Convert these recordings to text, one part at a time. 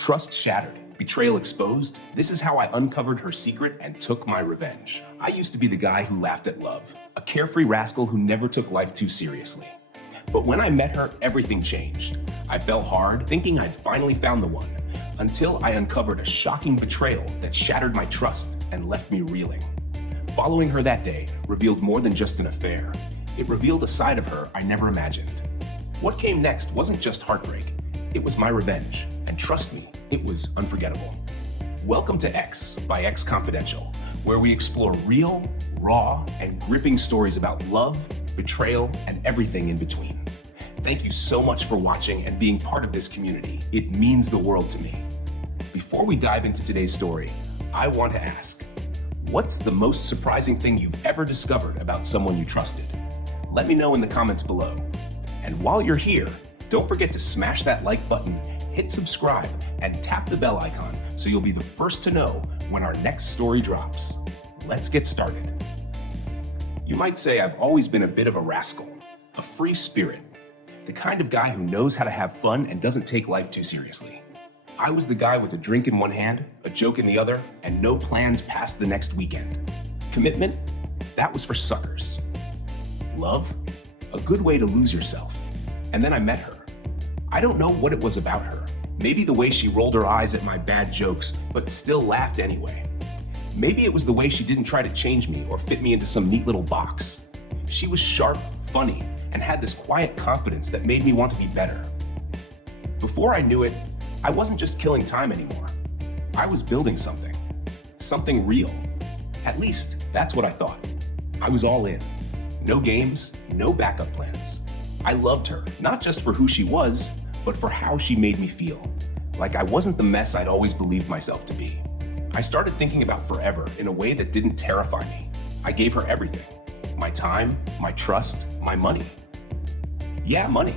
Trust shattered, betrayal exposed. This is how I uncovered her secret and took my revenge. I used to be the guy who laughed at love, a carefree rascal who never took life too seriously. But when I met her, everything changed. I fell hard, thinking I'd finally found the one, until I uncovered a shocking betrayal that shattered my trust and left me reeling. Following her that day revealed more than just an affair. It revealed a side of her I never imagined. What came next wasn't just heartbreak, it was my revenge. And trust me, it was unforgettable. Welcome to X by X Confidential, where we explore real, raw, and gripping stories about love, betrayal, and everything in between. Thank you so much for watching and being part of this community. It means the world to me. Before we dive into today's story, I want to ask, what's the most surprising thing you've ever discovered about someone you trusted? Let me know in the comments below. And while you're here, don't forget to smash that like button, hit subscribe, and tap the bell icon so you'll be the first to know when our next story drops. Let's get started. You might say I've always been a bit of a rascal, a free spirit, the kind of guy who knows how to have fun and doesn't take life too seriously. I was the guy with a drink in one hand, a joke in the other, and no plans past the next weekend. Commitment? That was for suckers. Love? A good way to lose yourself. And then I met her. I don't know what it was about her. Maybe the way she rolled her eyes at my bad jokes, but still laughed anyway. Maybe it was the way she didn't try to change me or fit me into some neat little box. She was sharp, funny, and had this quiet confidence that made me want to be better. Before I knew it, I wasn't just killing time anymore. I was building something. Something real. At least, that's what I thought. I was all in. No games, no backup plans. I loved her, not just for who she was, but for how she made me feel. Like I wasn't the mess I'd always believed myself to be. I started thinking about forever in a way that didn't terrify me. I gave her everything. My time, my trust, my money. Yeah, money.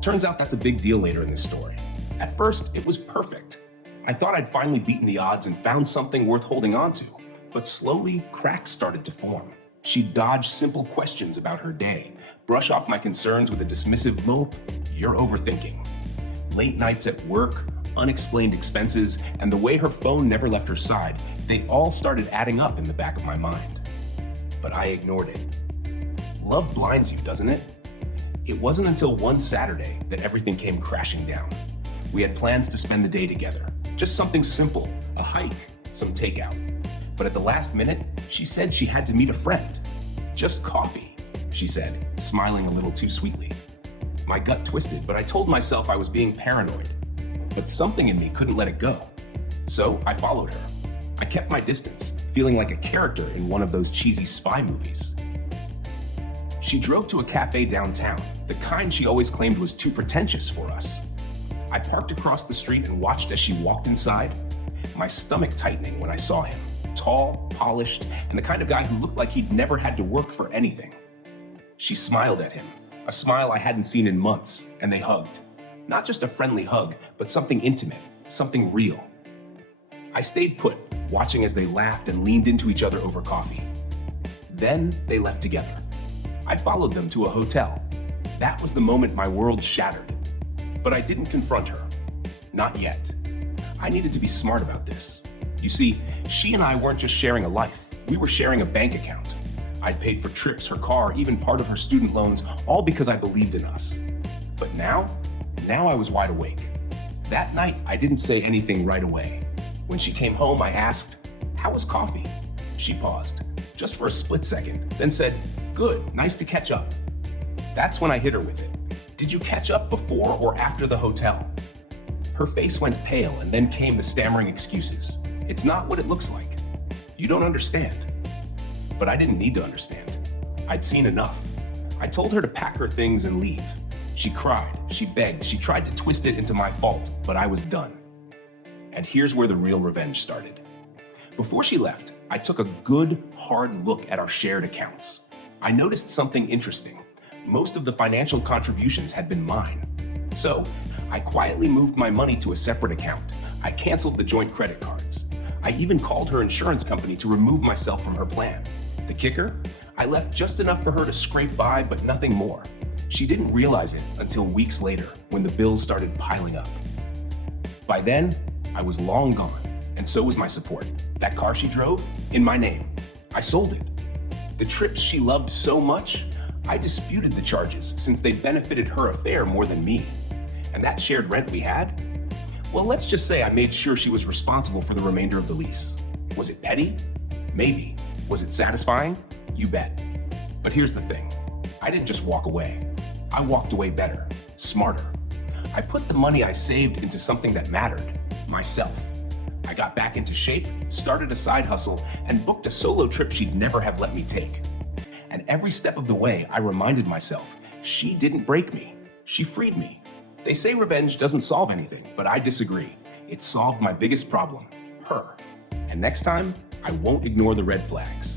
Turns out that's a big deal later in this story. At first, it was perfect. I thought I'd finally beaten the odds and found something worth holding on to. But slowly, cracks started to form. She'd dodge simple questions about her day, brush off my concerns with a dismissive "Nope, you're overthinking." Late nights at work, unexplained expenses, and the way her phone never left her side, they all started adding up in the back of my mind. But I ignored it. Love blinds you, doesn't it? It wasn't until one Saturday that everything came crashing down. We had plans to spend the day together. Just something simple, a hike, some takeout. But at the last minute, she said she had to meet a friend. Just coffee, she said, smiling a little too sweetly. My gut twisted, but I told myself I was being paranoid. But something in me couldn't let it go. So I followed her. I kept my distance, feeling like a character in one of those cheesy spy movies. She drove to a cafe downtown, the kind she always claimed was too pretentious for us. I parked across the street and watched as she walked inside, my stomach tightening when I saw him. Tall, polished, and the kind of guy who looked like he'd never had to work for anything. She smiled at him, a smile I hadn't seen in months, and they hugged. Not just a friendly hug, but something intimate, something real. I stayed put, watching as they laughed and leaned into each other over coffee. Then they left together. I followed them to a hotel. That was the moment my world shattered. But I didn't confront her. Not yet. I needed to be smart about this. You see, she and I weren't just sharing a life, we were sharing a bank account. I'd paid for trips, her car, even part of her student loans, all because I believed in us. But now I was wide awake. That night, I didn't say anything right away. When she came home, I asked, "How was coffee?" She paused, just for a split second, then said, "Good, nice to catch up." That's when I hit her with it. "Did you catch up before or after the hotel?" Her face went pale, and then came the stammering excuses. "It's not what it looks like. You don't understand." But I didn't need to understand. I'd seen enough. I told her to pack her things and leave. She cried, she begged, she tried to twist it into my fault, but I was done. And here's where the real revenge started. Before she left, I took a good, hard look at our shared accounts. I noticed something interesting. Most of the financial contributions had been mine. So, I quietly moved my money to a separate account. I canceled the joint credit cards. I even called her insurance company to remove myself from her plan. The kicker? I left just enough for her to scrape by, but nothing more. She didn't realize it until weeks later, when the bills started piling up. By then, I was long gone, and so was my support. That car she drove, in my name. I sold it. The trips she loved so much, I disputed the charges since they benefited her affair more than me. And that shared rent we had? Well, let's just say I made sure she was responsible for the remainder of the lease. Was it petty? Maybe. Was it satisfying? You bet. But here's the thing. I didn't just walk away. I walked away better, smarter. I put the money I saved into something that mattered, myself. I got back into shape, started a side hustle, and booked a solo trip she'd never have let me take. And every step of the way, I reminded myself, she didn't break me. She freed me. They say revenge doesn't solve anything, but I disagree. It solved my biggest problem, her. And next time, I won't ignore the red flags.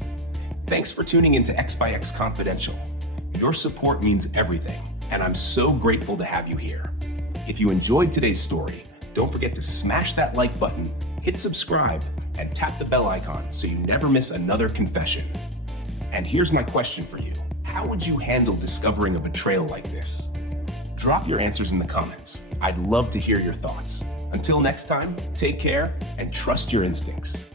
Thanks for tuning into X by X Confidential. Your support means everything, and I'm so grateful to have you here. If you enjoyed today's story, don't forget to smash that like button, hit subscribe, and tap the bell icon so you never miss another confession. And here's my question for you. How would you handle discovering a betrayal like this? Drop your answers in the comments. I'd love to hear your thoughts. Until next time, take care and trust your instincts.